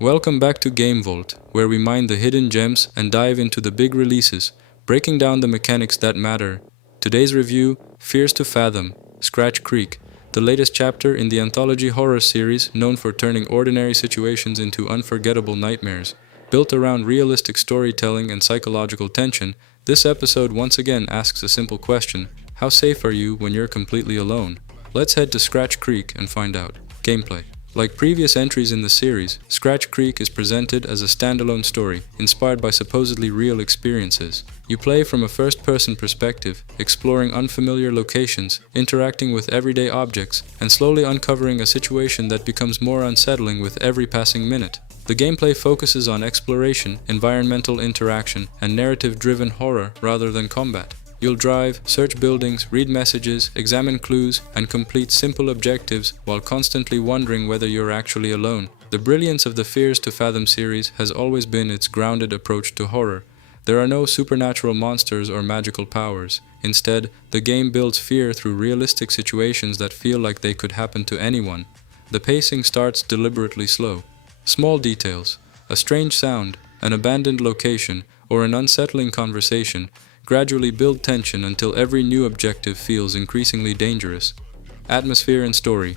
Welcome back to Game Vault, where we mine the hidden gems and dive into the big releases, breaking down the mechanics that matter. Today's review, Fears to Fathom, Scratch Creek, the latest chapter in the anthology horror series known for turning ordinary situations into unforgettable nightmares. Built around realistic storytelling and psychological tension, this episode once again asks a simple question: how safe are you when you're completely alone? Let's head to Scratch Creek and find out. Gameplay. Like previous entries in the series, Scratch Creek is presented as a standalone story, inspired by supposedly real experiences. You play from a first-person perspective, exploring unfamiliar locations, interacting with everyday objects, and slowly uncovering a situation that becomes more unsettling with every passing minute. The gameplay focuses on exploration, environmental interaction, and narrative-driven horror rather than combat. You'll drive, search buildings, read messages, examine clues, and complete simple objectives while constantly wondering whether you're actually alone. The brilliance of the Fears to Fathom series has always been its grounded approach to horror. There are no supernatural monsters or magical powers. Instead, the game builds fear through realistic situations that feel like they could happen to anyone. The pacing starts deliberately slow. Small details, a strange sound, an abandoned location, or an unsettling conversation gradually build tension until every new objective feels increasingly dangerous. Atmosphere and story.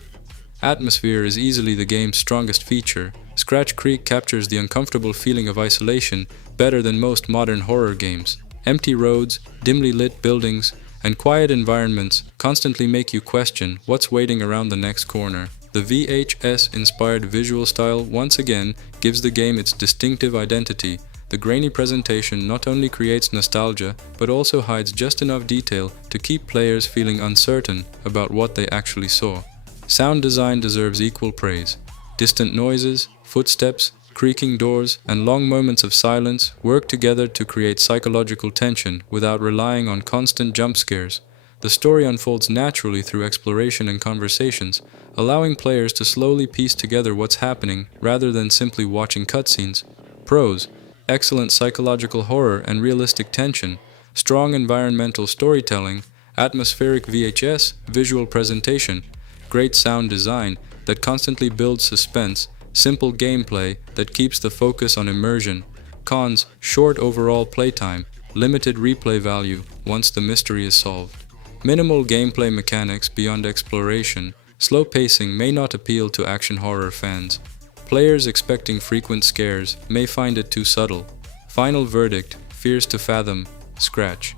Atmosphere is easily the game's strongest feature. Scratch Creek captures the uncomfortable feeling of isolation better than most modern horror games. Empty roads, dimly lit buildings, and quiet environments constantly make you question what's waiting around the next corner. The VHS-inspired visual style once again gives the game its distinctive identity. The grainy presentation not only creates nostalgia, but also hides just enough detail to keep players feeling uncertain about what they actually saw. Sound design deserves equal praise. Distant noises, footsteps, creaking doors, and long moments of silence work together to create psychological tension without relying on constant jump scares. The story unfolds naturally through exploration and conversations, allowing players to slowly piece together what's happening rather than simply watching cutscenes. Pros: excellent psychological horror and realistic tension, strong environmental storytelling, atmospheric VHS visual presentation, great sound design that constantly builds suspense, simple gameplay that keeps the focus on immersion. Cons: short overall playtime, limited replay value once the mystery is solved. Minimal gameplay mechanics beyond exploration, slow pacing may not appeal to action horror fans. Players expecting frequent scares may find it too subtle. Final verdict: Fears to Fathom, Scratch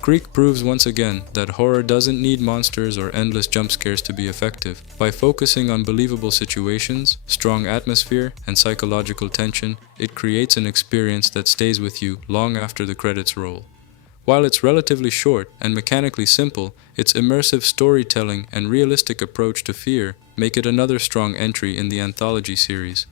Creek proves once again that horror doesn't need monsters or endless jump scares to be effective. By focusing on believable situations, strong atmosphere, and psychological tension, it creates an experience that stays with you long after the credits roll. While it's relatively short and mechanically simple, its immersive storytelling and realistic approach to fear make it another strong entry in the anthology series.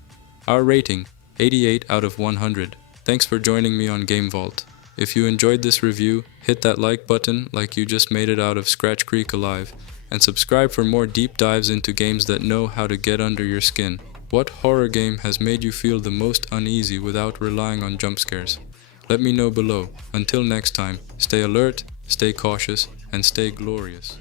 Our rating: 88 out of 100. Thanks for joining me on Game Vault. If you enjoyed this review, hit that like button like you just made it out of Scratch Creek alive, and subscribe for more deep dives into games that know how to get under your skin. What horror game has made you feel the most uneasy without relying on jump scares? Let me know below. Until next time, stay alert, stay cautious, and stay glorious.